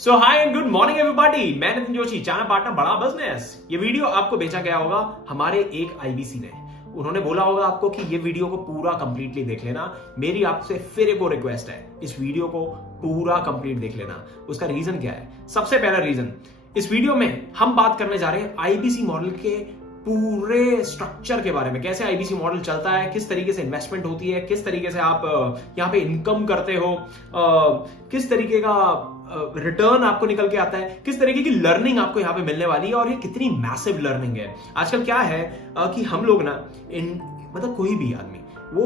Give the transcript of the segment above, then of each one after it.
So high and good morning everybody, मैं Nitin Joshi, channel partner बड़ा business. ये वीडियो आपको भेजा गया होगा हमारे एक आईबीसी ने। उन्होंने बोला होगा आपको कि ये वीडियो को पूरा कंप्लीटली देख लेना। मेरी आपसे फिर एक और रिक्वेस्ट है, इस वीडियो को पूरा कंप्लीट देख लेना। उसका रीजन क्या है? सबसे पहला रीजन, इस वीडियो में हम बात करने जा रहे हैं आईबीसी मॉडल के पूरे स्ट्रक्चर के बारे में। कैसे आईबीसी मॉडल चलता है, किस तरीके से इन्वेस्टमेंट होती है, किस तरीके से आप यहाँ पे इनकम करते हो, किस तरीके का रिटर्न आपको निकल के आता है, किस तरीके की लर्निंग आपको यहाँ पे मिलने वाली है और ये कितनी मैसिव लर्निंग है। आजकल क्या है कि हम लोग ना मतलब कोई भी आदमी वो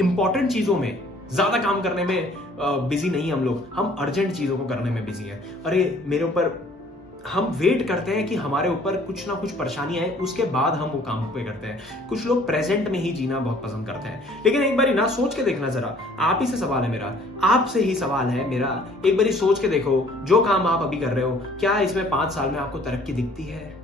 इंपॉर्टेंट चीजों में ज्यादा काम करने में बिजी नहीं, हम अर्जेंट चीजों को करने में बिजी हैं। अरे मेरे ऊपर हम वेट करते हैं कि हमारे ऊपर कुछ ना कुछ परेशानी आए, उसके बाद हम वो काम पे करते हैं। कुछ लोग प्रेजेंट में ही जीना बहुत पसंद करते हैं। लेकिन एक बारी ना सोच के देखना जरा, आप ही से सवाल है मेरा, आपसे ही सवाल है मेरा, एक बारी सोच के देखो, जो काम आप अभी कर रहे हो, क्या इसमें 5 साल में आपको तरक्की दिखती है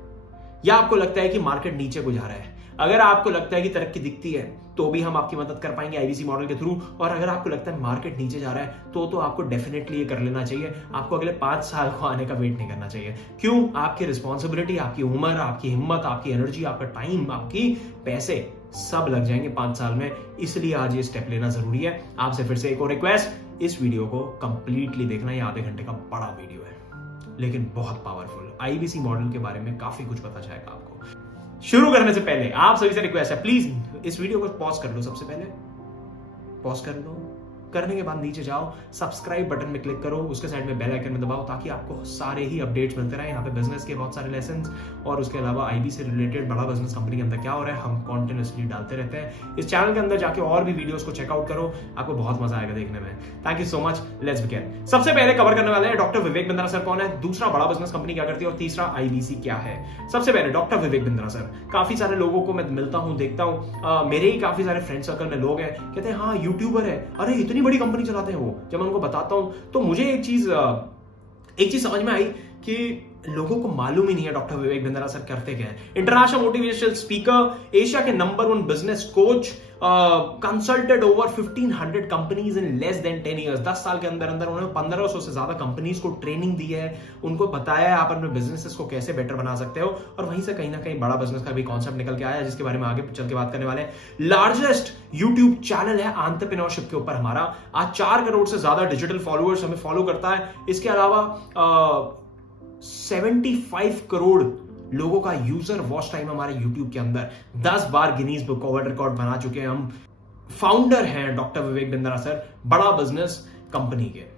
या आपको लगता है कि मार्केट नीचे को जा रहा है? अगर आपको लगता है कि तरक्की दिखती है तो भी हम आपकी मदद कर पाएंगे आईबीसी मॉडल के थ्रू, और अगर आपको लगता है मार्केट नीचे जा रहा है तो आपको डेफिनेटली ये कर लेना चाहिए। आपको अगले 5 साल को आने का वेट नहीं करना चाहिए। क्यों? आपकी रिस्पॉन्सिबिलिटी, आपकी उम्र, आपकी हिम्मत, आपकी एनर्जी, आपका टाइम, आपकी पैसे सब लग जाएंगे 5 साल में। इसलिए आज ये स्टेप लेना जरूरी है। आपसे फिर से एक और रिक्वेस्ट, इस वीडियो को कंप्लीटली देखना। ये आधे घंटे का बड़ा वीडियो है लेकिन बहुत पावरफुल। आईबीसी मॉडल के बारे में काफी कुछ पता चलेगा आपको। शुरू करने से पहले आप सभी से रिक्वेस्ट है, प्लीज इस वीडियो को पॉज कर लो। सबसे पहले पॉज कर लो, करने के बाद नीचे जाओ, सब्सक्राइब बटन में क्लिक करो, उसके साइड में बेल आइकन में दबाओ ताकि आपको सारे ही अपडेट्स मिलते रहे। यहाँ पे बिजनेस के बहुत सारे लेसन्स और उसके अलावा आईबी से रिलेटेड बड़ा बिजनेस कंपनी के अंदर क्या हो रहा है हम कॉन्टिन्यूसली डालते रहते हैं। इस चैनल के अंदर जाके और भी वीडियोस को चेकआउट करो, आपको बहुत मजा आएगा देखने में। Thank you so much. Let's begin. सबसे पहले कवर करने वाले हैं डॉक्टर विवेक बिंद्रा सर कौन है, दूसरा बड़ा बिजनेस कंपनी क्या करती है और तीसरा आईबीसी क्या है। सबसे पहले डॉक्टर विवेक बिंद्रा सर, काफी सारे लोगों को मैं मिलता हूँ, देखता हूँ, मेरे ही काफी सारे फ्रेंड सर्कल में लोग हैं, कहते हैं हाँ यूट्यूबर है, अरे इतनी बड़ी कंपनी चलाते हैं वो। जब मैं उनको बताता हूं तो मुझे एक चीज समझ में आई कि लोगों को मालूम ही नहीं है डॉक्टर विवेक बिंद्रा सर करते क्या है। इंटरनेशनल मोटिवेशनल स्पीकर, एशिया के number 1 business coach, consulted over 1500 companies in less than 10 years. 10 साल के अंदर उन्होंने 1500 से ज्यादा कंपनीज को ट्रेनिंग दी है, उनको बताया है आप अपने बिजनेसेस को कैसे बेटर बना सकते हो, और वहीं से कहीं ना कहीं बड़ा बिजनेस का भी कॉन्सेप्ट निकल के आया जिसके बारे में आगे चल के बात करने वाले हैं। लार्जेस्ट यूट्यूब चैनल है एंटरप्रेन्योरशिप के ऊपर हमारा, आज 4 करोड़ से ज्यादा डिजिटल फॉलोअर्स हमें फॉलो करता है। इसके अलावा 75 करोड़ लोगों का यूजर वॉच टाइम हमारे YouTube के अंदर, 10 बार गिनीज बुक वर्ल्ड रिकॉर्ड बना चुके हैं हम। फाउंडर हैं डॉक्टर विवेक बिंद्रा सर बड़ा बिजनेस कंपनी के।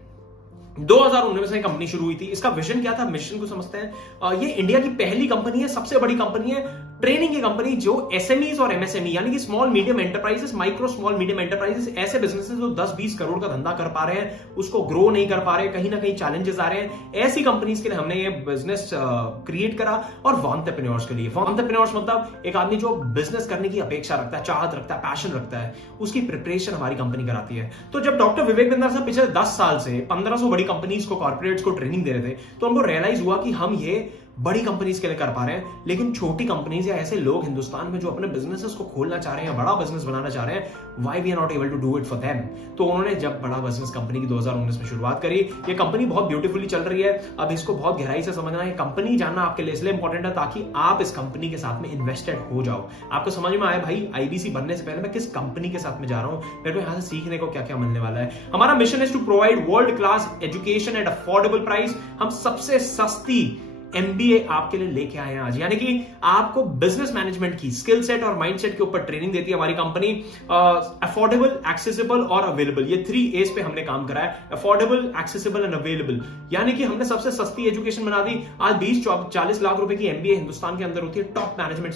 2019 में कंपनी शुरू हुई थी। इसका विजन क्या था, मिशन को समझते हैं। ये इंडिया की पहली कंपनी है, सबसे बड़ी कंपनी है, ट्रेनिंग की कंपनी, जो एसएमईज और एमएसएमई यानी कि small medium enterprises, micro small medium enterprises, ऐसे बिजनेसेस जो 10-20 करोड़ का धंधा कर पा रहे हैं, उसको ग्रो नहीं कर पा रहे, कहीं ना कहीं चैलेंजेस आ रहे हैं, ऐसी कंपनीज के लिए हमने ये बिजनेस क्रिएट करा। और एंटरप्रेन्योर्स के लिए, एंटरप्रेन्योर्स मतलब एक आदमी जो बिजनेस करने की अपेक्षा रखता है, चाहत रखता है, पैशन रखता है, उसकी प्रिपरेशन हमारी कंपनी कराती है। तो जब डॉक्टर विवेक बिंद्रा सर पिछले 10 साल से 1500 बड़ी कंपनीज को, कॉर्पोरेट्स को ट्रेनिंग दे रहे थे, तो उनको रियलाइज हुआ कि हम ये बड़ी कंपनीज के लिए कर पा रहे हैं, लेकिन छोटी कंपनीज या ऐसे लोग हिंदुस्तान में जो अपने बिजनेसेस को खोलना चाह रहे हैं, बड़ा बिजनेस बनाना चाह रहे हैं, why we are not able to do it for them. तो उन्होंने जब बड़ा बिजनेस कंपनी की 2019 में शुरुआत करी, ये कंपनी बहुत ब्यूटीफुली चल रही है। अब इसको बहुत गहराई से समझना है, कंपनी जानना आपके लिए इसलिए इंपॉर्टेंट है ताकि आप इस कंपनी के साथ में इन्वेस्टेड हो जाओ। आपको समझ में आया भाई आईबीसी बनने से पहले मैं किस कंपनी के साथ में जा रहा हूं, मेरे को यहां से सीखने को क्या क्या मिलने वाला है। हमारा mission is to provide world class education at affordable price. हम सबसे सस्ती एमबीए आपके लिए लेके आए हैं आज, यानी कि आपको बिजनेस मैनेजमेंट की स्किल सेट और माइंडसेट के ऊपर ट्रेनिंग देती है हमारी कंपनी। अफोर्डेबल, एक्सेसिबल और अवेलेबल, ये 3 A's पे हमने काम करा है। अफोर्डेबल, एक्सेसिबल एंड अवेलेबल, यानी कि हमने सबसे सस्ती एजुकेशन बना दी। आज 20-40 लाख रुपए की एमबीए हिंदुस्तान के अंदर होती है टॉप मैनेजमेंट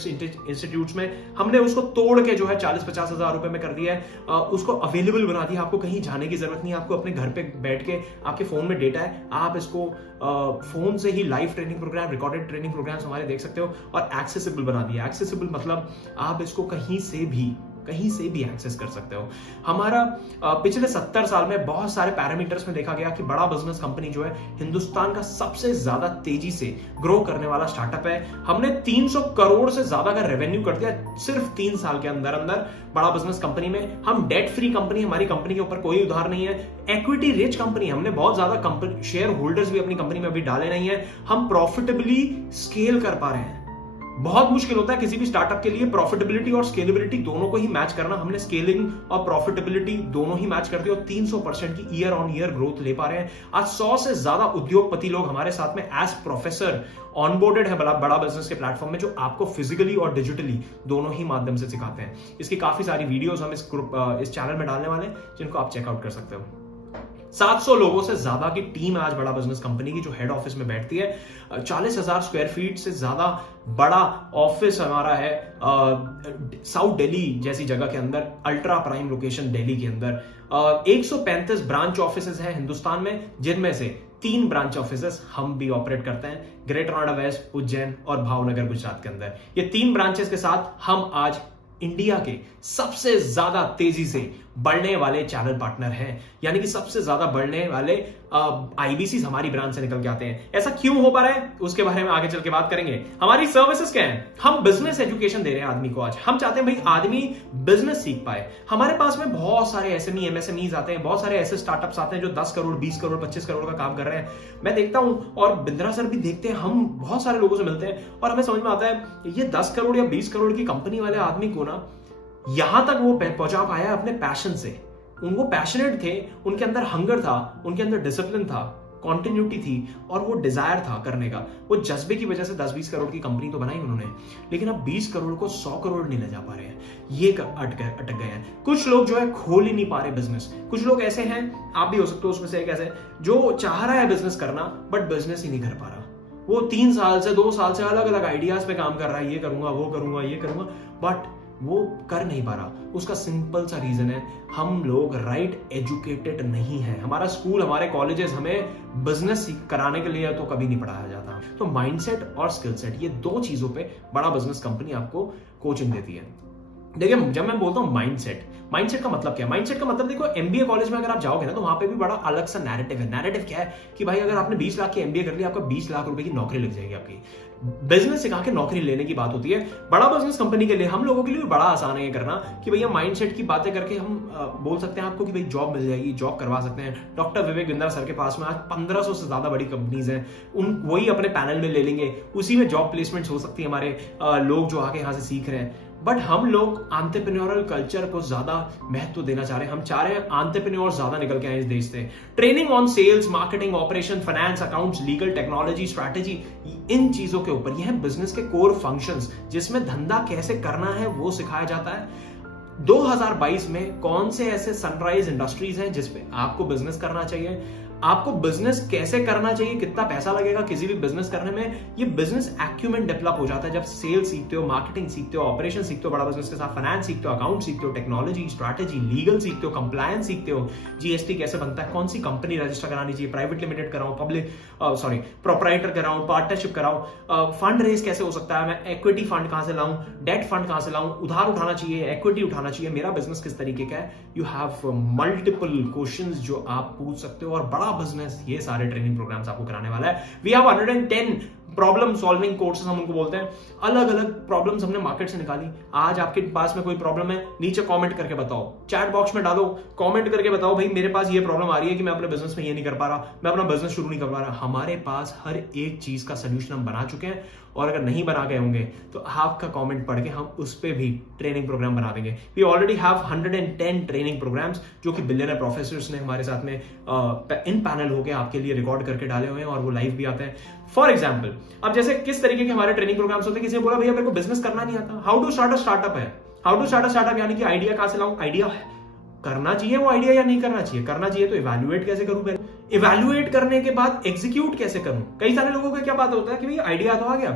इंस्टीट्यूट्स में, हमने उसको तोड़ के जो है 40-50 हजार रुपए में कर दिया है। उसको अवेलेबल बना दिया, आपको कहीं जाने की जरूरत नहीं है, आपको अपने घर पे बैठ के, आपके फोन में डेटा है, आप इसको फोन से ही live training programme, recorded training programmes हमारे देख सकते हो। और एक्सेसिबल बना दिया। एक्सेसिबल मतलब आप इसको कहीं से भी कहीं से भी एक्सेस कर सकते हो। हमारा पिछले 70 साल में बहुत सारे पैरामीटर्स में देखा गया कि बड़ा बिजनेस कंपनी जो है हिंदुस्तान का सबसे ज्यादा तेजी से ग्रो करने वाला स्टार्टअप है। हमने 300 करोड़ से ज्यादा का रेवेन्यू कर दिया सिर्फ 3 साल के अंदर अंदर बड़ा बिजनेस कंपनी में। हम डेट फ्री कंपनी, हमारी कंपनी के ऊपर कोई उधार नहीं है, इक्विटी रिच कंपनी, हमने बहुत ज्यादा शेयर होल्डर्स भी अपनी कंपनी में अभी डाले नहीं है, हम प्रॉफिटेबली स्केल कर पा रहे हैं। बहुत मुश्किल होता है किसी भी स्टार्टअप के लिए प्रॉफिटेबिलिटी और स्केलेबिलिटी दोनों को ही मैच करना। हमने स्केलिंग और प्रॉफिटेबिलिटी दोनों ही मैच कर दी और 300% की ईयर ऑन ईयर ग्रोथ ले पा रहे हैं। आज 100 से ज्यादा उद्योगपति लोग हमारे साथ में एज प्रोफेसर ऑनबोर्डेड है बड़ा बिजनेस के प्लेटफॉर्म में, जो आपको फिजिकली और डिजिटली दोनों ही माध्यम से सिखाते हैं। इसकी काफी सारी वीडियोस हम इस चैनल में डालने वाले हैं, जिनको आप चेकआउट कर सकते हो। 700 लोगों से ज्यादा की टीम है आज बड़ा बिजनेस कंपनी की, जो हेड ऑफिस में बैठती है। 40,000 स्क्वायर फीट से ज्यादा बड़ा ऑफिस हमारा है साउथ दिल्ली जैसी जगह के अंदर, अल्ट्रा प्राइम लोकेशन दिल्ली के अंदर। 135 ब्रांच ऑफिसेस हैं हिंदुस्तान में, जिनमें से 3 ब्रांच ऑफिसेस हम भी ऑपरेट करते हैं, ग्रेटर नोएडा वेस्ट, उज्जैन और भावनगर गुजरात के अंदर। ये 3 ब्रांचेस के साथ हम आज इंडिया के सबसे ज्यादा तेजी से बढ़ने वाले चैनल पार्टनर हैं, यानी कि सबसे ज्यादा बढ़ने वाले आईबीसी हमारी ब्रांच से निकल के आते हैं। ऐसा क्यों हो पा रहा है उसके बारे में आगे चल के बात करेंगे। हमारी सर्विसेज क्या है? हम बिजनेस एजुकेशन दे रहे हैं आदमी को। आज हम चाहते हैं भाई आदमी बिजनेस सीख पाए। हमारे पास में बहुत सारे एसएमई एमएसएमईज आते हैं, बहुत सारे ऐसे स्टार्टअप्स आते हैं जो 10 करोड़ 20 करोड़ 25 करोड़ का काम कर रहे हैं। मैं देखता हूं और बिंद्रा सर भी देखते हैं, हम बहुत सारे लोगों से मिलते हैं और हमें समझ में आता है ये 10 करोड़ या 20 करोड़ की कंपनी वाले आदमी को ना यहां तक वो पहुंचा पाया अपने पैशन से। उनको पैशनेट थे, उनके अंदर हंगर था, उनके अंदर डिसिप्लिन था, कॉन्टिन्यूटी थी और वो डिजायर था करने का। वो जज्बे की वजह से 10-20 करोड़ की कंपनी तो बनाई उन्होंने, लेकिन अब 20 करोड़ को 100 करोड़ नहीं ले जा पा रहे हैं। ये अटक गए हैं। कुछ लोग जो है खोल ही नहीं पा रहे बिजनेस। कुछ लोग ऐसे हैं, आप भी हो सकते हो उसमें से एक ऐसे, जो चाह रहा है बिजनेस करना बट बिजनेस ही नहीं कर पा रहा। वो 3 साल से 2 साल से अलग अलग आइडियाज पे काम कर रहा है, ये करूंगा वो करूंगा ये करूंगा, बट वो कर नहीं पा रहा। उसका सिंपल सा रीजन है, हम लोग राइट एजुकेटेड नहीं है। हमारा स्कूल, हमारे कॉलेजेस हमें बिजनेस कराने के लिए तो कभी नहीं पढ़ाया जाता। तो माइंडसेट और स्किल सेट, ये 2 चीजों पे बड़ा बिजनेस कंपनी आपको कोचिंग देती है। देखिए, जब मैं बोलता हूं माइंडसेट का मतलब क्या है? माइंडसेट का मतलब देखो, एमबीए कॉलेज में अगर आप जाओगे ना तो वहां पे भी बड़ा अलग सा नैरेटिव है। नैरेटिव क्या है कि भाई अगर आपने 20 लाख की एमबीए कर लिया, आपका 20 लाख रुपए की नौकरी लग जाएगी आपकी। बिजनेस सिखा के नौकरी लेने की बात होती है। बड़ा बिजनेस कंपनी के लिए, हम लोगों के लिए भी बड़ा आसान है ये करना कि भैया माइंडसेट की बातें करके हम बोल सकते हैं आपको कि भाई जॉब मिल जाएगी, जॉब करवा सकते हैं। डॉक्टर विवेक बिंद्रा सर के पास में आज 1500 से ज्यादा बड़ी कंपनीज हैं, वही अपने पैनल में ले लेंगे, उसी में जॉब प्लेसमेंट हो सकती है हमारे लोग जो आके यहाँ से सीख रहे हैं। बट हम लोग एंटरप्रेन्योरल कल्चर को ज्यादा महत्व देना चाह रहे हैं। हम चाह रहे हैं एंटरप्रेन्योर ज्यादा निकल के आए इस देश से। Training on sales, marketing, operation, finance, accounts, legal, technology, strategy, इन चीजों के ऊपर, यह है बिजनेस के कोर फंक्शंस, जिसमें धंधा कैसे करना है वो सिखाया जाता है। 2022 में कौन से ऐसे सनराइज इंडस्ट्रीज हैं जिसपे आपको बिजनेस करना चाहिए, आपको बिजनेस कैसे करना चाहिए, कितना पैसा लगेगा किसी भी बिजनेस करने में। ये बिजनेस एक्यूमेंट डेवलप हो जाता है जब सेल्स सीखते हो, मार्केटिंग सीखते हो, ऑपरेशन सीखते हो बड़ा बिजनेस के साथ, फाइनेंस सीखते हो, अकाउंट सीखते हो, टेक्नोलॉजी, स्ट्रैटेजी, लीगल सीखते हो, कंप्लायंस सीखते हो, जीएसटी कैसे बनता है, कौन सी कंपनी रजिस्टर करानी चाहिए, प्राइवेट लिमिटेड कराऊं, प्रोप्राइटर कराऊं, पार्टनरशिप कराऊं, फंड रेज कैसे हो सकता है, मैं इक्विटी फंड कहां से लाऊं, डेट फंड कहां से लाऊं, उधार उठाना चाहिए, इक्विटी उठाना चाहिए, मेरा बिजनेस किस तरीके का है। यू हैव मल्टीपल क्वेश्चंस जो आप पूछ सकते हो और बड़ा बिजनेस ये सारे ट्रेनिंग प्रोग्राम्स आपको कराने वाला है। We have 110 problem solving courses, हम उनको बोलते हैं। अलग अलग प्रॉब्लम्स हमने मार्केट से निकाली। आज आपके पास में कोई प्रॉब्लम है, नीचे कमेंट करके बताओ, चैट बॉक्स में डालो, कमेंट करके बताओ भाई मेरे पास ये प्रॉब्लम आ रही है कि मैं अपने बिजनेस में ये नहीं कर पा रहा, मैं अपना बिजनेस शुरू नहीं कर पा रहा। हमारे पास हर एक चीज का सोल्यूशन हम बना चुके हैं और अगर नहीं बना गए होंगे तो आपका कमेंट पढ़ के हम उस पर भी ट्रेनिंग प्रोग्राम बना देंगे। We already have 110 training programs जो कि बिलियनर प्रोफेसर्स ने हमारे साथ में इन पैनल होकर आपके लिए रिकॉर्ड करके डाले हुए हैं और वो लाइव भी आते हैं। फॉर एग्जाम्पल, अब जैसे किस तरीके के हमारे ट्रेनिंग प्रोग्राम्स होते हैं, किसी ने बोला भैया मेरे को बिजनेस करना नहीं आता, how to start a startup है। How to start a startup यानी कि आइडिया कहां से लाऊं, आइडिया करना चाहिए वो आइडिया या नहीं करना चाहिए, करना चाहिए तो इवैल्यूएट कैसे करूं, पहले इवैल्यूएट करने के बाद एग्जीक्यूट कैसे करूं। कई सारे लोगों का क्या बात होता है कि भाई आइडिया तो आ गया,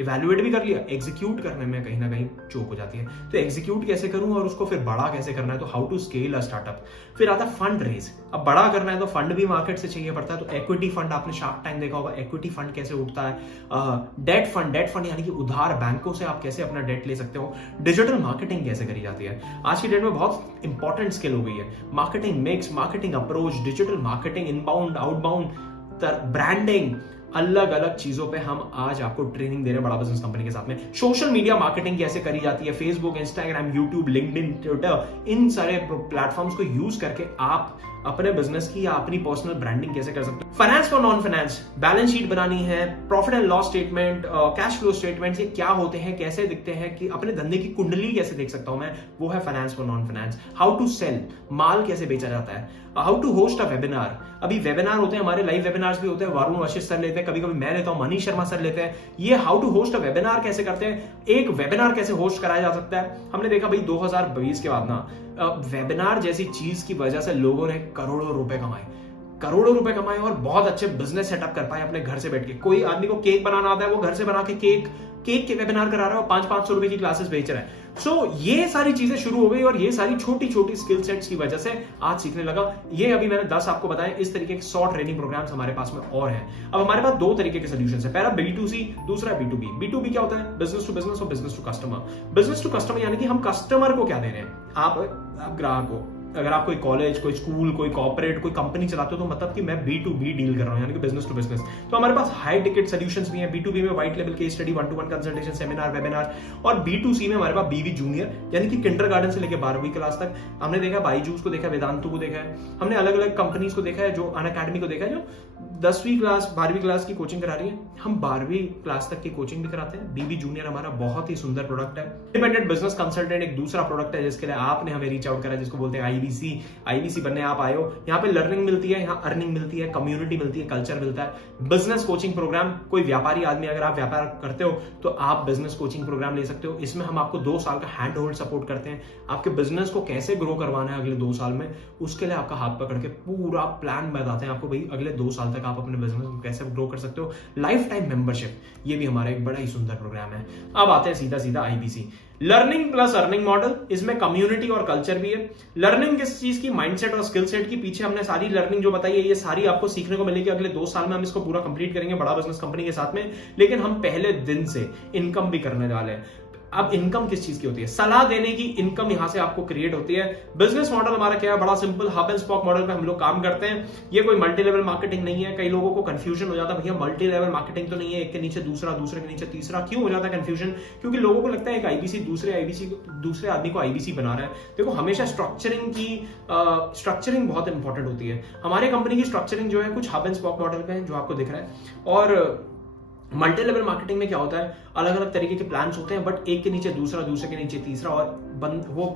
इवैल्यूएट भी कर लिया, एग्जीक्यूट करने में कहीं ना कहीं चूक हो जाती है। तो एग्जीक्यूट कैसे करूं और उसको फिर बड़ा कैसे करना है, तो how to scale a startup. फिर आता है फंड रेज। अब बड़ा करना है तो फंड भी मार्केट से चाहिए पड़ता है, तो इक्विटी फंड, आपने शार्क टैंक देखा होगा, इक्विटी फंड कैसे उठता है। डेट फंड यानी कि उधार, बैंकों से आप कैसे अपना डेट ले सकते हो। डिजिटल मार्केटिंग कैसे करी जाती है, आज की डेट में बहुत इंपॉर्टेंट स्किल हो गई है। Marketing mix, marketing approach, digital marketing, inbound outbound, branding, अलग अलग चीजों पे हम आज आपको ट्रेनिंग दे रहे हैं बड़ा बिजनेस कंपनी के साथ में। सोशल मीडिया मार्केटिंग कैसे करी जाती है, Facebook, Instagram, YouTube, LinkedIn, Twitter, इन सारे प्लेटफॉर्म्स को यूज करके आप अपने बिजनेस की या अपनी पर्सनल ब्रांडिंग कैसे कर सकते हो। Finance for non finance, balance sheet बनानी है, profit and loss statement, cash flow statement, ये क्या होते हैं, कैसे दिखते हैं, कि अपने धंधे की कुंडली कैसे देख सकता हूं मैं, वो है finance for non finance. How to sell, माल कैसे बेचा जाता है। How to host a webinar, अभी वेबिनार होते हैं हमारे, लाइव वेबिनार्स भी होते हैं, वरुण वशिष्ठ सर लेते हैं, कभी कभी मैं लेता हूं, मनीष शर्मा सर लेते हैं। ये how to host a webinar कैसे करते हैं, एक वेबिनार कैसे होस्ट कराया जा सकता है। हमने देखा भाई 2020 के बाद ना वेबिनार जैसी चीज की वजह से लोगों ने करोड़ों रुपए कमाए और बहुत अच्छे बिजनेस सेटअप कर पाए अपने घर से बैठ के। कोई आदमी को केक बनाना आता है, वो घर से बना के केक के वेबिनार करा रहा है और 500-500 रुपए की क्लासेस बेच रहा है। सो ये सारी चीजें शुरू हो गई और ये सारी छोटी छोटी स्किल सेट्स की वजह से आज सीखने लगा। ये अभी मैंने 10 आपको बताया, इस तरीके के 100 ट्रेनिंग प्रोग्राम्स हमारे पास में और हैं। अब हमारे पास 2 तरीके के सोल्यूशंस है, पहला B2C, दूसरा B2B। B2B क्या होता है, बिजनेस टू बिजनेस और business to customer. Business to customer यानी कि हम कस्टमर को क्या दे रहे हैं, आप ग्राहक को। अगर आप कोई कॉलेज, कोई स्कूल, कोई कॉर्पोरेट, कोई कंपनी चलाते हो तो मतलब कि मैं B2B डील कर रहा हूं, यानी कि बिजनेस टू बिजनेस। तो हमारे पास हाई टिकट सॉल्यूशंस भी हैं। B2B में white level case study, 1-to-1 consultation, seminar, webinar. और B2C में हमारे पास BV जूनियर, यानी कि किंडरगार्टन से लेकर 12वीं क्लास तक। हमने देखा बाईजूस को देखा, वेदांतु को देखा है, हमने अलग अलग कंपनीज को देखा है, जो अनअकैडमी को देखा है, जो 10वीं क्लास 12वीं क्लास की कोचिंग करा रही है। हम 12वीं क्लास तक की कोचिंग भी कराते हैं। BV जूनियर हमारा बहुत ही सुंदर प्रोडक्ट है। इंडिपेंडेंट बिजनेस कंसल्टेंट एक दूसरा प्रोडक्ट है जिसके लिए आपने हमें रीच आउट करा, जिसको बोलते हैं IBC बनने आप आए हो। यहाँ पे लर्निंग मिलती है, यहाँ अर्निंग मिलती है, कम्युनिटी मिलती है, कल्चर मिलता है। बिजनेस कोचिंग प्रोग्राम, कोई व्यापारी आदमी, अगर आप व्यापार करते हो तो आप बिजनेस कोचिंग प्रोग्राम ले सकते हो। इसमें हम आपको 2 साल का हैंड होल्ड सपोर्ट करते हैं। आपके बिजनेस को कैसे ग्रो करवाना है अगले 2 साल में, उसके लिए आपका हाथ पकड़ के पूरा प्लान बताते हैं आपको, भाई अगले 2 साल तक आप अपने बिजनेस को कैसे ग्रो कर सकते हो। लाइफ टाइम मेंबरशिप, ये भी हमारा एक बड़ा ही सुंदर प्रोग्राम है। अब आते हैं सीधा IBC, learning plus earning model. इसमें कम्युनिटी और कल्चर भी है। लर्निंग किस चीज की, माइंडसेट और स्किल सेट की। पीछे हमने सारी लर्निंग जो बताई है, ये सारी आपको सीखने को मिलेगी। अगले 2 साल में हम इसको पूरा कंप्लीट करेंगे बड़ा बिजनेस कंपनी के साथ में। लेकिन हम पहले दिन से इनकम भी करने वाले हैं। अब इनकम किस चीज की होती है, सलाह देने की इनकम यहां से आपको क्रिएट होती है। बिजनेस मॉडल हमारा क्या है, बड़ा simple, hub and spoke model पे हम लोग काम करते हैं। ये कोई मल्टी लेवल मार्केटिंग नहीं है। कई लोगों को कंफ्यूजन हो जाता है, भैया मल्टी लेवल मार्केटिंग तो नहीं है, एक के नीचे दूसरा, दूसरे के नीचे तीसरा। क्यों हो जाता है कंफ्यूजन, क्योंकि लोगों को लगता है एक IBC दूसरे आदमी को IBC बना रहा है। देखो हमेशा स्ट्रक्चरिंग बहुत इंपॉर्टेंट होती है। हमारे कंपनी की स्ट्रक्चरिंग जो है कुछ हब एंड स्पॉक मॉडल पे है, जो आपको दिख रहा है। और मल्टी लेवल मार्केटिंग में क्या होता है, अलग अलग तरीके के प्लान्स होते हैं, बट एक के नीचे दूसरा, दूसरे के नीचे तीसरा। और वो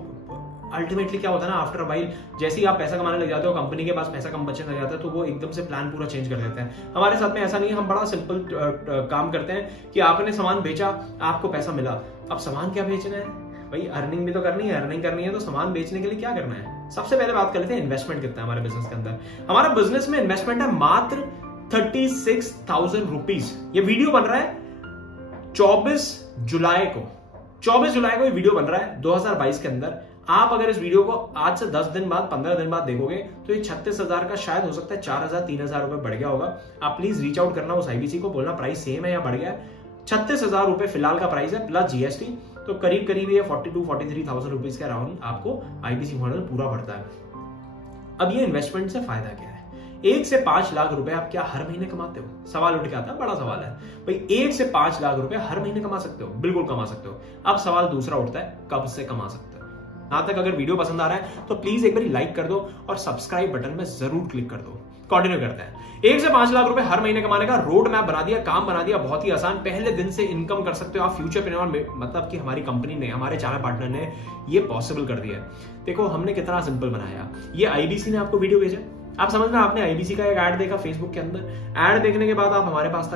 अल्टीमेटली क्या होता है ना, आफ्टर वाइल जैसे ही आप पैसा कमाने लग जाते हो, कंपनी के पास पैसा कम बचने लग जाता है, तो वो एकदम से प्लान पूरा चेंज कर देते हैं। हमारे साथ में ऐसा नहीं है। हम बड़ा सिंपल काम करते हैं कि आपने सामान बेचा, आपको पैसा मिला। अब सामान क्या बेचना है भाई, अर्निंग भी तो करनी है। अर्निंग करनी है तो सामान बेचने के लिए क्या करना है। सबसे पहले बात कर लेते हैं इन्वेस्टमेंट कितना है हमारे बिजनेस के अंदर। हमारा बिजनेस में इन्वेस्टमेंट है मात्र 36,000 रुपीज। ये वीडियो बन रहा है 24 जुलाई को ये वीडियो बन रहा है 2022 के अंदर। आप अगर इस वीडियो को आज से 10 दिन बाद, 15 दिन बाद देखोगे तो ये 36,000 का शायद हो सकता है 4,000-3,000 रुपए बढ़ गया होगा। आप प्लीज रीच आउट करना उस IBC को, बोलना प्राइस सेम है या बढ़ गया है। 36,000 रुपए फिलहाल का प्राइस है प्लस GST, तो करीब ये 42-43,000 रुपीज के अराउंड आपको IBC मॉडल पूरा पड़ता है। अब ये इन्वेस्टमेंट से फायदा क्या है, 1 से 5 लाख रुपए आप क्या हर महीने कमाते हो? सवाल उठ के आता है, बड़ा सवाल है भाई। 1 से 5 लाख रुपए हर महीने कमा सकते हो? बिल्कुल कमा सकते हो। अब सवाल दूसरा उठता है, कब से कमा सकते हो? यहां तक अगर वीडियो पसंद आ रहा है तो प्लीज एक बार लाइक कर दो और सब्सक्राइब बटन में जरूर क्लिक कर दो। कंटिन्यू करते हैं। 1 से 5 लाख रुपए हर महीने कमाने का रोड मैप बना दिया, काम बना दिया, बहुत ही आसान। पहले दिन से इनकम कर सकते हो आप। फ्यूचरप्रेन्योर मतलब कि हमारी कंपनी ने, हमारे चैनल पार्टनर ने ये पॉसिबल कर दिया है। देखो हमने कितना सिंपल बनाया। ये IBC ने आपको वीडियो भेजा, आप समझना, आपने IBC का एक ऐड देखा फेसबुक के अंदर, ऐड देखने के बाद आप हमारे पास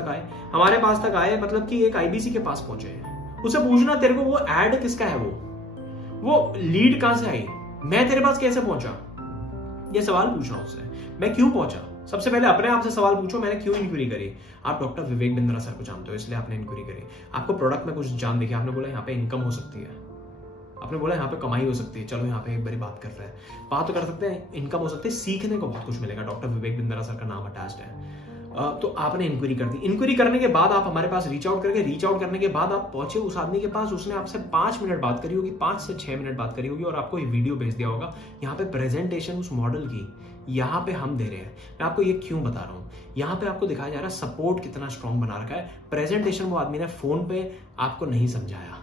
तक आए मतलब कि एक IBC के पास पहुंचे। उसे पूछना तेरे को वो ऐड किसका है, वो लीड कहां से आई, मैं तेरे पास कैसे पहुंचा। ये सवाल पूछना उससे, मैं क्यों पहुंचा। सबसे पहले अपने आप से सवाल पूछो, मैंने क्यों इंक्वायरी करी। आप डॉक्टर विवेक बिंद्रा सर को जानते हो इसलिए आपने इंक्वायरी करी। आपको प्रोडक्ट में कुछ जान देखी, आपने बोला यहाँ पे इनकम हो सकती है, आपने बोला यहाँ पे कमाई हो सकती है, चलो यहाँ पे एक बारी बात कर रहे हैं, बात तो कर सकते हैं, इनकम हो सकती है, सीखने को बहुत कुछ मिलेगा। डॉक्टर विवेक बिंद्रा सर का नाम अटैच्ड है। तो आपने इंक्वायरी कर दी। इंक्वायरी करने के बाद आप हमारे पास रीच आउट करने के बाद आप पहुंचे उस आदमी के पास, उसने आपसे 5 मिनट बात करी होगी, 5 से 6 मिनट बात करी होगी और आपको ये वीडियो भेज दिया होगा। यहाँ पे प्रेजेंटेशन उस मॉडल की यहाँ पे हम दे रहे हैं। मैं आपको ये क्यों बता रहा हूँ, यहाँ पे आपको दिखाया जा रहा है सपोर्ट कितना स्ट्रॉन्ग बना रखा है। प्रेजेंटेशन वो आदमी ने फोन पे आपको नहीं समझाया,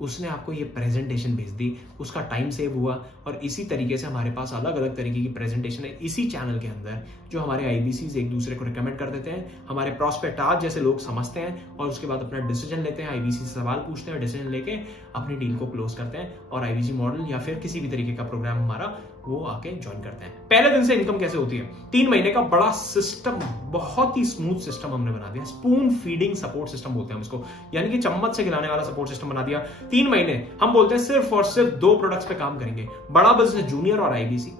उसने आपको ये प्रेजेंटेशन भेज दी, उसका टाइम सेव हुआ। और इसी तरीके से हमारे पास अलग अलग तरीके की प्रेजेंटेशन है इसी चैनल के अंदर, जो हमारे आईबीसीज एक दूसरे को रिकमेंड कर देते हैं। हमारे प्रोस्पेक्ट आज जैसे लोग समझते हैं और उसके बाद अपना डिसीजन लेते हैं, आईबीसी से सवाल पूछते हैं, डिसीजन लेके अपनी डील को क्लोज करते हैं और आईबीसी मॉडल या फिर किसी भी तरीके का प्रोग्राम हमारा वो आके ज्वाइन करते हैं। पहले दिन से इनकम कैसे होती है, 3 महीने का बड़ा सिस्टम, बहुत ही स्मूथ सिस्टम हमने बना दिया। स्पून फीडिंग सपोर्ट सिस्टम बोलते हैं हम इसको, यानी कि चम्मच से खिलाने वाला सपोर्ट सिस्टम बना दिया। 3 महीने हम बोलते हैं सिर्फ और सिर्फ 2 प्रोडक्ट्स पे काम करेंगे, बड़ा बिजनेस, जूनियर और आईबीसी।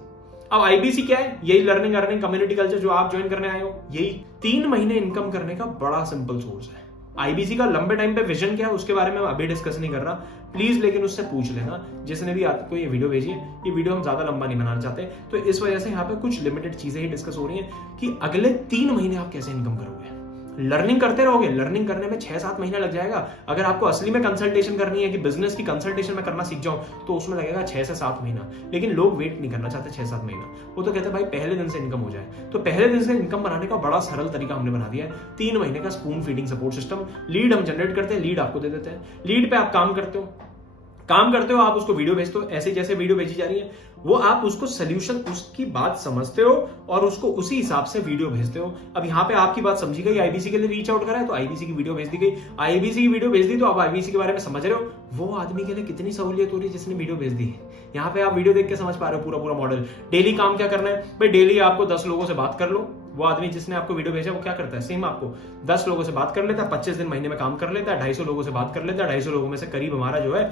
अब आईबीसी क्या है, यही लर्निंग अर्निंग कम्युनिटी कल्चर जो आप ज्वाइन करने आए हो, यही 3 महीने इनकम करने का बड़ा सिंपल सोर्स है। आईबीसी का लंबे टाइम पे विजन क्या है उसके बारे में अभी डिस्कस नहीं कर रहा, प्लीज लेकिन उससे पूछ लेना जिसने भी आपको ये वीडियो भेजी है। ये वीडियो हम ज्यादा लंबा नहीं बनाना चाहते, तो इस वजह से यहाँ पे कुछ लिमिटेड चीजें ही डिस्कस हो रही हैं कि अगले 3 महीने आप कैसे इनकम करोगे। लर्निंग करते रहोगे, लर्निंग करने में 6-7 महीना लग जाएगा। अगर आपको असली में कंसल्टेशन करनी है कि बिजनेस की कंसल्टेशन में करना सीख जाओ, तो उसमें लगेगा 6 से 7 महीना। लेकिन लोग वेट नहीं करना चाहते 6-7 महीना, वो तो कहते हैं भाई पहले दिन से इनकम हो जाए। तो पहले दिन से इनकम बनाने का बड़ा सरल तरीका हमने बना दिया है, 3 महीने का spoon feeding support system. Lead हम जनरेट करते हैं, लीड आपको दे देते हैं, लीड पे आप काम करते हो, आप उसको वीडियो भेजते हो, ऐसे जैसे वीडियो भेजी जा रही है वो आप उसको सोल्यूशन, उसकी बात समझते हो और उसको उसी हिसाब से वीडियो भेजते हो। अब यहाँ पे आपकी बात समझी गई, आईबीसी के लिए रीच आउट करा है तो आईबीसी की वीडियो भेज दी गई, आईबीसी की वीडियो भेज दी तो आप आईबीसी के बारे में समझ रहे हो। वो आदमी के लिए कितनी सहूलियत हो रही है जिसने वीडियो भेज दी है। यहाँ पे आप वीडियो देख के समझ पा रहे हो पूरा मॉडल। डेली काम क्या करना है भाई, डेली आपको 10 लोगों से बात कर लो। वो आदमी जिसने आपको वीडियो भेजा वो क्या करता है, सेम आपको 10 लोगों से बात कर लेता है, 25 दिन महीने में काम कर लेता है, 250 लोगों से बात कर लेता है। 250 लोगों में से करीब हमारा जो है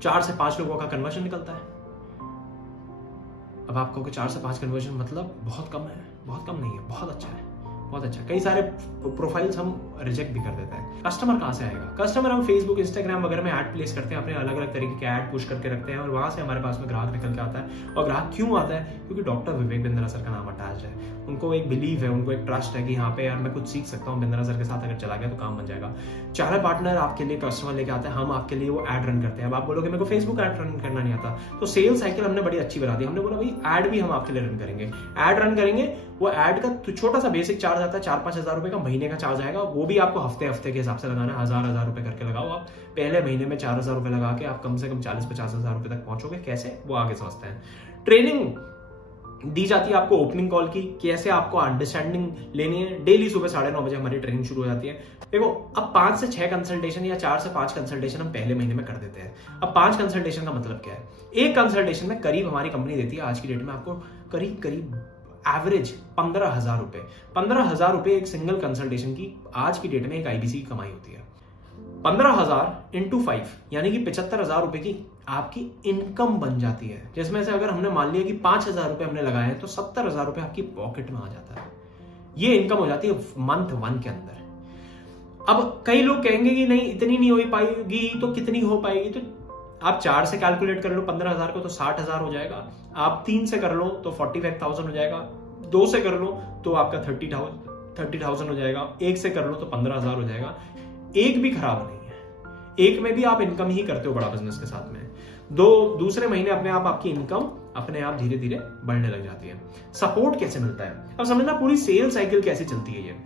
4 से 5 लोगों का कन्वर्जन निकलता है। अब आप कहोगे 4 से 5 कन्वर्जन मतलब बहुत कम है, बहुत कम नहीं है, बहुत अच्छा है, बहुत अच्छा। कई सारे प्रोफाइल्स हम रिजेक्ट भी कर देते हैं। कस्टमर कहां से आएगा, कस्टमर हम फेसबुक इंस्टाग्राम वगैरह में ऐड प्लेस करते हैं, अपने अलग अलग तरीके के ऐड पुश करके रखते हैं और वहां से हमारे पास में ग्राहक निकल के आता है। और ग्राहक क्यों आता है, क्योंकि डॉक्टर विवेक बिंद्रा सर का नाम अटैच है। उनको एक बिलीव है, उनको एक ट्रस्ट है कि यहाँ पे यार मैं कुछ सीख सकता हूँ, बिंद्रा सर के साथ अगर चला गया तो काम बन जाएगा। चार पार्टनर आपके लिए कस्टमर लेके आते हैं, हम आपके लिए वो ऐड रन करते हैं। अब आप बोलोगे मेरे को फेसबुक ऐड रन करना नहीं आता, तो सेल साइकिल हमने बड़ी अच्छी बना दी। हमने बोला भाई ऐड भी हम आपके लिए रन करेंगे, ऐड रन करेंगे। वो ऐड का तो छोटा सा बेसिक चार्ज आता है, 4-5 हजार रुपए का महीने का चार्ज आएगा। वो भी आपको हफ्ते के हिसाब से लगाना है, 1000 रुपए करके लगाओ। आप पहले महीने में 4000 रुपए लगा के आप कम से कम 40-50 हजार रुपए तक पहुंचोगे। कैसे, वो आगे समझते हैं। ट्रेनिंग दी जाती है आपको ओपनिंग कॉल की, कैसे आपको अंडरस्टैंडिंग लेनी है। डेली सुबह 9:30 बजे हमारी ट्रेनिंग शुरू हो जाती है। देखो अब 5 से 6 कंसल्टेशन या 4 से 5 कंसल्टेशन हम पहले महीने में कर देते हैं। अब 5 कंसल्टेशन का मतलब क्या है, एक कंसल्टेशन में करीब हमारी कंपनी देती है आज की डेट में आपको करीब एवरेज 15,000 रुपए। 15,000 रुपए एक सिंगल कंसल्टेशन की आज की डेट में एक आईबीसी की कमाई होती है। 15,000 इंटू 5 यानी कि 75,000 रुपए की आपकी इनकम बन जाती है, जिसमें से अगर हमने मान लिया कि 5,000 रुपए हमने लगाए हैं तो 70,000 रुपए आपकी पॉकेट में आ जाता है। ये इनकम हो जाती है मंथ 1 के अंदर। अब कई लोग कहेंगे कि नहीं इतनी नहीं हो पाएगी, तो कितनी हो पाएगी, तो आप 4 से कैलकुलेट कर लो 15,000 को तो 60,000 हो जाएगा। आप 3 से कर लो तो 45,000 हो जाएगा। 2 से कर लो तो आपका 30,000 हो जाएगा। 1 से कर लो तो 15,000 हो जाएगा। एक भी खराब नहीं है, एक में भी आप इनकम ही करते हो बड़ा बिजनेस के साथ में। दूसरे महीने अपने आप आपकी इनकम अपने आप धीरे धीरे बढ़ने लग जाती है। सपोर्ट कैसे मिलता है, अब समझना पूरी सेल साइकिल कैसे चलती है। ये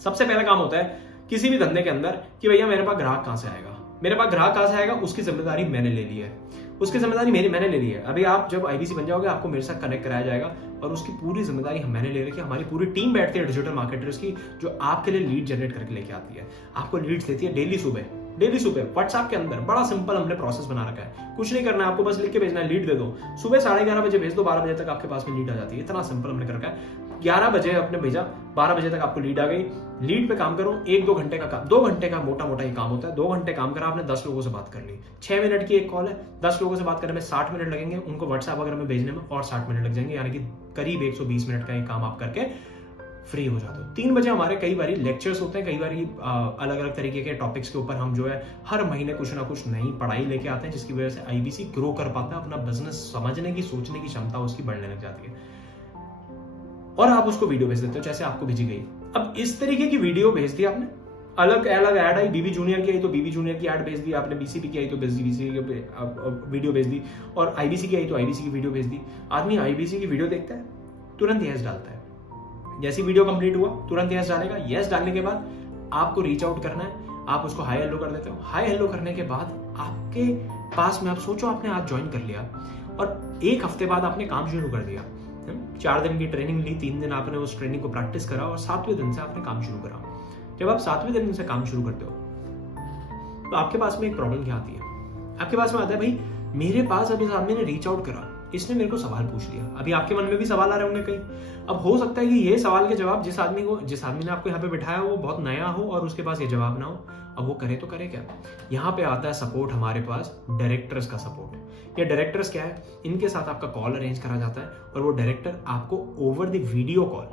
सबसे पहला काम होता है किसी भी धंधे के अंदर कि भैया मेरे पास ग्राहक कहां से आएगा, मेरे पास ग्राहक कहां से आएगा, उसकी जिम्मेदारी मैंने ले ली है, उसकी जिम्मेदारी मैंने ले ली है। अभी आप जब आईबीसी बन जाओगे आपको मेरे साथ कनेक्ट कराया जाएगा और उसकी पूरी जिम्मेदारी मैंने ले रखी है। हमारी पूरी टीम बैठती है डिजिटल मार्केटर्स की, जो आपके लिए लीड जनरेट करके लेके आती है। आपको लीड्स देती है डेली सुबह व्हाट्सएप के अंदर। बड़ा सिंपल हमने प्रोसेस बना रखा है, कुछ नहीं करना है, आपको बस लिख के भेजना है, लीड दे दो। सुबह 11:30 बजे भेज दो, 12 बजे तक आपके पास में लीड आ जाती है। इतना सिंपल हमने कर रखा है। 11 बजे अपने भेजा, 12 बजे तक आपको लीड आ गई, लीड पे काम करो, 1-2 घंटे का काम, 2 घंटे का मोटा मोटा ही काम होता है। 2 घंटे काम करा आपने, 10 लोगों से बात कर ली, 6 मिनट की एक कॉल है, 10 लोगों से बात करने में 60 मिनट लगेंगे, उनको व्हाट्सएप वगैरह में भेजने में और 60 मिनट लग जाएंगे, यानी कि करीब 120 मिनट का ये काम आप करके फ्री हो जाते हो। 3 बजे हमारे कई बार लेक्चर्स होते हैं, कई बार अलग अलग तरीके के टॉपिक्स के ऊपर हम जो है हर महीने कुछ ना कुछ नई पढ़ाई लेके आते हैं, जिसकी वजह से आईबीसी ग्रो कर पाता है, अपना बिजनेस समझने की, सोचने की क्षमता उसकी बढ़ने लग जाती है और आप उसको वीडियो भेज देते हो जैसे आपको भेजी गई। अब इस तरीके की वीडियो भेज दी आपने, अलग अलग ऐड आई, बीबी जूनियर की आई तो बीबी जूनियर की ऐड भेज दी आपने, बीसीपी की आई तो बीसीपी की वीडियो भेज दी, और आईबीसी की आई तो आईबीसी की वीडियो भेज दी। आदमी आईबीसी की वीडियो देखता है, तुरंत यस डालता है, जैसी वीडियो कंप्लीट हुआ तुरंत यस डालेगा। यस डालने के बाद आपको रीच आउट करना है, आप उसको हाई हेलो कर देते हो। हाई हेलो करने के बाद आपके पास में, आप सोचो आपने आज ज्वाइन कर लिया और 1 हफ्ते बाद आपने काम शुरू कर दिया, 4 दिन की ट्रेनिंग ली, 3 दिन आपने उस ट्रेनिंग को प्रैक्टिस करा और 7वें दिन से आपने काम शुरू करा। जब आप 7वें दिन से काम शुरू करते हो तो आपके पास में एक प्रॉब्लम क्या आती है? आपके पास में आता है, भाई मेरे पास अभी आदमी ने रीच आउट करा, इसने मेरे को सवाल पूछ लिया। अभी आपके मन में भी सवाल आ रहे होंगे कई। अब हो सकता है कि ये सवाल के जवाब जिस आदमी ने आपको यहाँ पे बिठाया वो बहुत नया हो और उसके पास ये जवाब ना हो। अब वो करे तो करे क्या? यहाँ पे आता है सपोर्ट, हमारे पास डायरेक्टर्स का सपोर्ट। ये डायरेक्टर्स क्या है? इनके साथ आपका कॉल अरेंज करा जाता है और वो डायरेक्टर आपको ओवर द वीडियो कॉल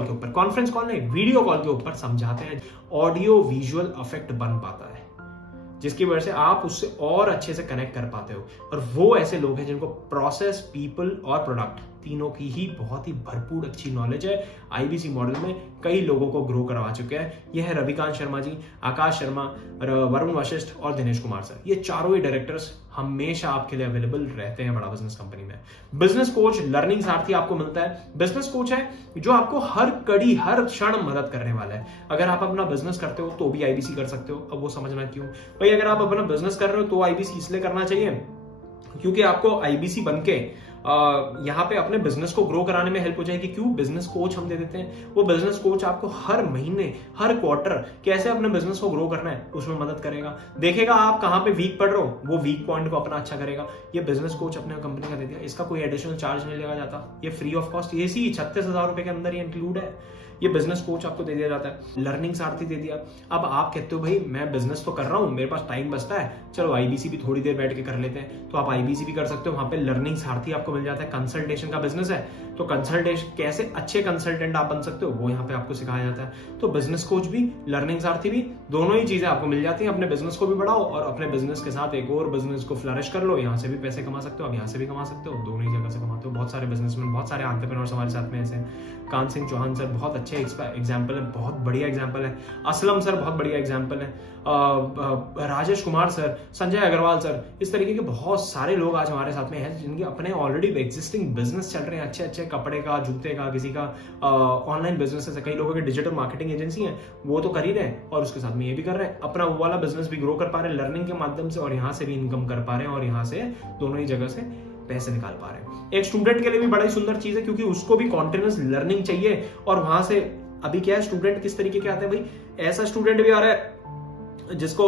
के ऊपर, कॉन्फ्रेंस कॉल नहीं, वीडियो कॉल के ऊपर समझाते हैं। ऑडियो विजुअल इफेक्ट बन पाता है जिसकी वजह से आप उससे और अच्छे से कनेक्ट कर पाते हो। और वो ऐसे लोग हैं जिनको प्रोसेस, पीपल और प्रोडक्ट तीनों की ही बहुत ही भरपूर अच्छी नॉलेज है। आईबीसी मॉडल में कई लोगों को ग्रो करवा चुके हैं। ये है रविकांत शर्मा जी, आकाश शर्मा, वरुण वशिष्ठ और दिनेश कुमार सर। ये चारों ही डायरेक्टर्स हमेशा आपके लिए अवेलेबल रहते हैं बड़ा बिजनेस कंपनी में। बिजनेस कोच, लर्निंग सारथी आपको मिलता है। बिजनेस कोच है जो आपको हर कड़ी, हर क्षण मदद करने वाला है। अगर आप अपना बिजनेस करते हो तो भी आईबीसी कर सकते हो। अब वो समझना क्यों भाई? अगर आप अपना बिजनेस कर रहे हो तो आईबीसी इसलिए करना चाहिए क्योंकि आपको आईबीसी बनके यहाँ पे अपने बिजनेस को ग्रो कराने में हेल्प हो जाएगी। क्यों? बिजनेस कोच हम दे देते हैं। वो बिजनेस कोच आपको हर महीने, हर क्वार्टर कैसे अपने बिजनेस को ग्रो करना है उसमें मदद करेगा। देखेगा आप कहाँ पे वीक पड़ रहे हो, वो वीक पॉइंट को अपना अच्छा करेगा। ये बिजनेस कोच अपने कंपनी का दे दिया, इसका कोई एडिशनल चार्ज नहीं लगा जाता, ये फ्री ऑफ कॉस्ट, ये 36,000 रुपए के अंदर ये इंक्लूड है। ये बिजनेस कोच आपको दे दिया जाता है। लर्निंग सारथी दे दिया। अब आप कहते हो भाई मैं बिजनेस तो कर रहा हूं, मेरे पास टाइम बचता है, चलो आईबीसी भी थोड़ी देर बैठ के कर लेते हैं, तो आप आईबीसी भी कर सकते हो। वहां पे लर्निंग सारथी आपको मिल जाता है। कंसल्टेशन का बिजनेस है तो कंसल्टेशन, कैसे अच्छे कंसल्टेंट आप बन सकते हो वो यहाँ पे आपको सिखाया जाता है। तो बिजनेस कोच भी, लर्निंग सारथी भी, दोनों ही चीजें आपको मिल जाती हैं। अपने बिजनेस को भी बढ़ाओ और अपने बिजनेस के साथ एक और बिजनेस को फ्लरिश कर लो। यहाँ से भी पैसे कमा सकते हो, आप यहाँ से भी कमा सकते हो, दोनों ही जगह से कमाते हो। बहुत सारे बिजनेसमैन, बहुत सारे एंटरप्रेन्योर्स हमारे साथ में ऐसे हैं। कान सिंह चौहान सर बहुत अच्छे एग्जाम्पल है, बहुत बढ़िया एग्जाम्पल है। असलम सर बहुत बढ़िया एग्जाम्पल है। राजेश कुमार सर, संजय अग्रवाल सर, इस तरीके के बहुत सारे लोग आज हमारे साथ में हैं जिनके अपने ऑलरेडी एग्जिस्टिंग बिजनेस चल रहे हैं, अच्छे अच्छे कपड़े का, जूते का, किसी का ऑनलाइन बिजनेस है। कई लोगों की डिजिटल मार्केटिंग एजेंसी है, वो तो कर ही रहे हैं और उसके साथ में ये भी कर रहे हैं। अपना वो वाला बिजनेस भी ग्रो कर पा रहे हैं लर्निंग के माध्यम से, और यहाँ से भी इनकम कर पा रहे हैं और यहाँ से दोनों ही जगह से पैसे निकाल पा रहे हैं। एक स्टूडेंट के लिए भी बड़ा ही सुंदर चीज है क्योंकि उसको भी कॉन्टिन्यूस लर्निंग चाहिए। और वहां से अभी क्या है, स्टूडेंट किस तरीके के आते हैं भाई? ऐसा स्टूडेंट भी आ रहा है जिसको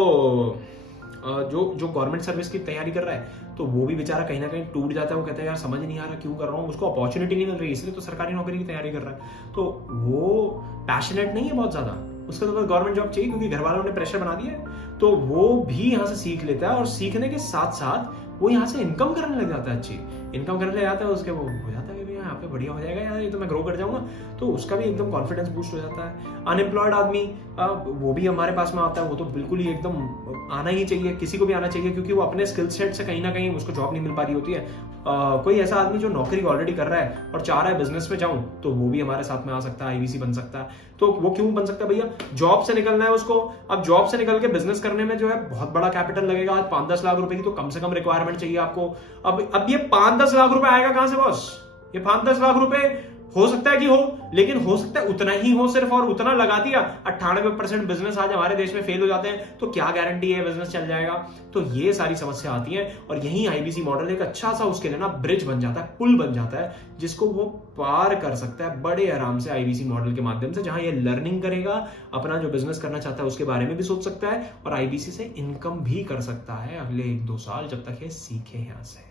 जो गवर्नमेंट सर्विस की तैयारी कर रहा है तो वो भी बेचारा कहीं ना कहीं टूट जाता है। वो कहता है यार समझ नहीं आ रहा क्यों कर रहा हूँ, उसको अपॉर्चुनिटी नहीं मिल रही, इसलिए तो सरकारी नौकरी की तैयारी कर रहा है। तो वो पैशनेट नहीं है बहुत ज्यादा, उसको तो बस गवर्नमेंट जॉब चाहिए क्योंकि घर वालों ने प्रेशर बना दिया है। तो वो भी यहाँ से सीख लेता है और सीखने के साथ साथ वो यहाँ से इनकम करने लग जाता है, अच्छी इनकम करने लग जाता है। उसके वो हो जाता है कि यहाँ पे बढ़िया हो जाएगा यार, ये तो मैं ग्रो कर जाऊंगा, तो उसका भी एकदम कॉन्फिडेंस बूस्ट हो जाता है। अनएम्प्लॉयड आदमी वो भी हमारे पास में आता है, वो तो बिल्कुल ही एकदम आना ही चाहिए, किसी को भी आना चाहिए क्योंकि वो अपने स्किल सेट से कहीं ना कहीं उसको जॉब नहीं मिल पा रही होती है। कोई ऐसा आदमी जो नौकरी ऑलरेडी कर रहा है और चाह रहा है बिजनेस में जाऊं, तो वो भी हमारे साथ में आ सकता है, आईबीसी बन सकता है। तो वो क्यों बन सकता है भैया? जॉब से निकलना है उसको। अब जॉब से निकल के बिजनेस करने में जो है बहुत बड़ा कैपिटल लगेगा। आज 5-10 लाख रुपए की तो कम से कम रिक्वायरमेंट चाहिए आपको। अब ये 5-10 लाख रुपए आएगा कहां से बॉस? ये 5-10 लाख रुपए हो सकता है कि हो, लेकिन हो सकता है उतना ही हो सिर्फ, और उतना लगा दिया। 98% बिजनेस आज हमारे देश में फेल हो जाते हैं, तो क्या गारंटी है बिजनेस चल जाएगा? तो ये सारी समस्या आती है और यही आईबीसी मॉडल एक अच्छा सा उसके लिए ना ब्रिज बन जाता है, पुल बन जाता है, जिसको वो पार कर सकता है बड़े आराम से आईबीसी मॉडल के माध्यम से, जहां ये लर्निंग करेगा, अपना जो बिजनेस करना चाहता है उसके बारे में भी सोच सकता है और आईबीसी से इनकम भी कर सकता है अगले 1-2 साल, जब तक ये सीखे यहां से।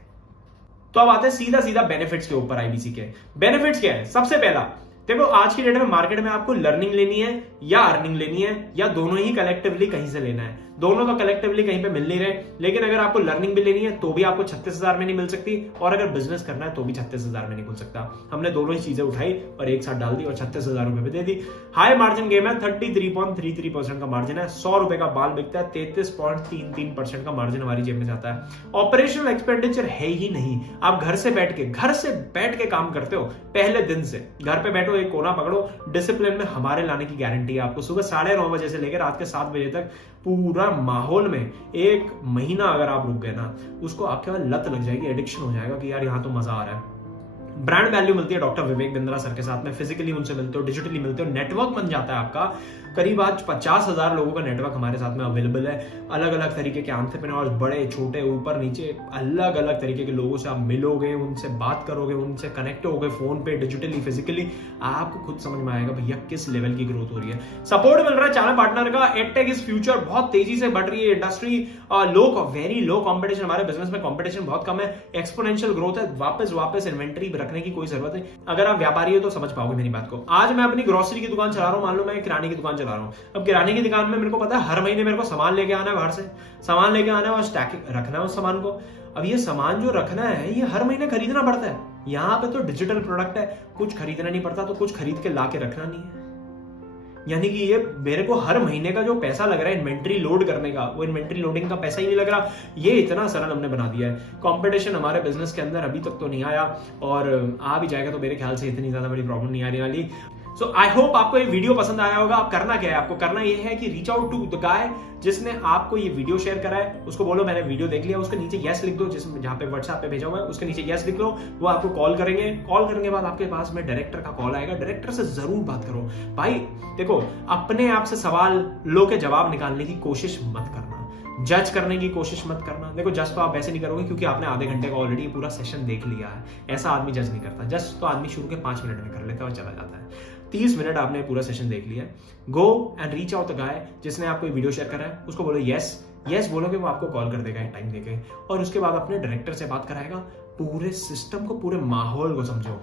तो अब आते हैं सीधा बेनिफिट्स के ऊपर। आईबीसी के बेनिफिट्स क्या है? सबसे पहला, देखो आज की डेट में मार्केट में आपको लर्निंग लेनी है या अर्निंग लेनी है, या दोनों ही कलेक्टिवली कहीं से लेना है। दोनों तो कलेक्टिवली कहीं पे मिल नहीं रहे, लेकिन अगर आपको लर्निंग भी लेनी है तो भी आपको 36,000 में नहीं मिल सकती, और अगर बिजनेस करना है तो भी 36,000 में नहीं खुल सकता। हमने दोनों ही चीजें उठाई और एक साथ डाल दी और 36,000 रुपए पे दे दी। हाई मार्जिन गेम है, 33.33% का मार्जिन है, 100 रुपए का बाल बिकता है, 33.33% का मार्जिन हमारी जेब में जाता है। ऑपरेशनल एक्सपेंडिचर है ही नहीं। आप घर से बैठ के काम करते हो, पहले दिन से घर पे बैठो, एक कोना पकड़ो, डिसिप्लिन में हमारे लाने की गारंटी है आपको। सुबह 9:30 बजे से लेकर रात के 7 बजे तक पूरा माहौल में 1 महीना अगर आप रुक गए ना, उसको आपके बाद लत लग जाएगी, एडिक्शन हो जाएगा कि यार यहां तो मजा आ रहा है। ब्रांड वैल्यू मिलती है डॉक्टर विवेक बिंद्रा सर के साथ में, फिजिकली उनसे मिलते हो, डिजिटली मिलते हो, नेटवर्क बन जाता है आपका। करीब आज 50,000 लोगों का नेटवर्क हमारे साथ में अवेलेबल है। अलग अलग तरीके के एंटरप्रेन्योर्स, बड़े छोटे ऊपर नीचे अलग अलग तरीके के लोगों से आप मिलोगे, उनसे बात करोगे, उनसे कनेक्ट होगे फोन पे, डिजिटली, फिजिकली। आपको खुद समझ में आएगा भैया किस लेवल की ग्रोथ हो रही है। सपोर्ट मिल रहा है चैनल पार्टनर का। एडटेक इज फ्यूचर, बहुत तेजी से बढ़ रही है इंडस्ट्री, वेरी लो कॉम्पिटिशन। हमारे बिजनेस में कॉम्पिटिशन बहुत कम है, एक्सपोनेंशियल ग्रोथ है। वापस इन्वेंट्री रखने की कोई जरूरत नहीं। अगर आप व्यापारी हो तो समझ पाओगे मेरी बात को। आज मैं अपनी ग्रोसरी की दुकान चला रहा हूं, मान लो मैं किराने की दुकान चला रहा हूं। अब किराने की दुकान में मेरे को पता है हर महीने मेरे को सामान लेके आना है, बाहर से सामान लेके आना है और स्टैक रखना है उस सामान को। अब ये सामान जो रखना है ये हर महीने खरीदना पड़ता है। यहां पे तो डिजिटल प्रोडक्ट है, कुछ खरीदना नहीं पड़ता, तो कुछ खरीद के लाके रखना नहीं है। यानी कि ये मेरे को हर महीने का जो पैसा लग रहा है इन्वेंट्री लोड करने का, वो इन्वेंट्री लोडिंग का पैसा ही नहीं लग रहा। ये इतना सरल हमने बना दिया है। कंपटीशन हमारे बिजनेस के अंदर अभी तक तो नहीं आया, और आ भी जाएगा तो मेरे ख्याल से इतनी ज्यादा बड़ी प्रॉब्लम नहीं आने वाली। सो आई होप आपको ये वीडियो पसंद आया होगा। आप करना क्या है, आपको करना ये है कि reach out to the guy जिसने आपको ये वीडियो शेयर करा है, उसको बोलो मैंने वीडियो देख लिया, उसके नीचे यस लिख दो, जिसमें जहां पे व्हाट्सएप पे भेजा हुआ है उसके नीचे यस लिख लो। वो आपको कॉल करेंगे, कॉल करने के बाद आपके पास में डायरेक्टर का कॉल आएगा। डायरेक्टर से जरूर बात करो भाई। देखो, अपने आप से सवाल लो के जवाब निकालने की कोशिश मत करना, जज करने की कोशिश मत करना। देखो, जज तो आप वैसे नहीं करोगे क्योंकि आपने आधे घंटे का ऑलरेडी पूरा सेशन देख लिया है। ऐसा आदमी जज नहीं करता। जज तो आदमी शुरू के 5 मिनट में कर लेता है और चला जाता है। 30 मिनट आपने पूरा सेशन देख लिया। Go and reach out the guy जिसने आपको वीडियो शेयर करा है, उसको बोलो यस बोलोगे, वो आपको कॉल कर देगा टाइम देके, और उसके बाद अपने डायरेक्टर से बात कराएगा। पूरे सिस्टम को, पूरे माहौल को समझो।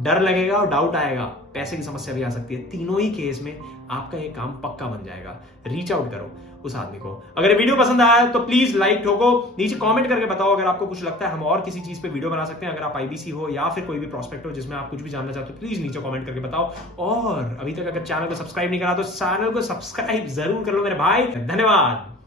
डर लगेगा और डाउट आएगा, पैसे की समस्या भी आ सकती है। तीनों ही केस में आपका ये काम पक्का बन जाएगा। रीच आउट करो उस आदमी को। अगर वीडियो पसंद आया तो प्लीज लाइक ठोको, नीचे कमेंट करके बताओ अगर आपको कुछ लगता है हम और किसी चीज पे वीडियो बना सकते हैं। अगर आप आईबीसी हो या फिर कोई भी प्रोस्पेक्ट हो जिसमें आप कुछ भी जानना चाहते हो, प्लीज नीचे कमेंट करके बताओ। और अभी तक अगर चैनल को सब्सक्राइब नहीं करा तो चैनल को सब्सक्राइब जरूर कर लो मेरे भाई। धन्यवाद।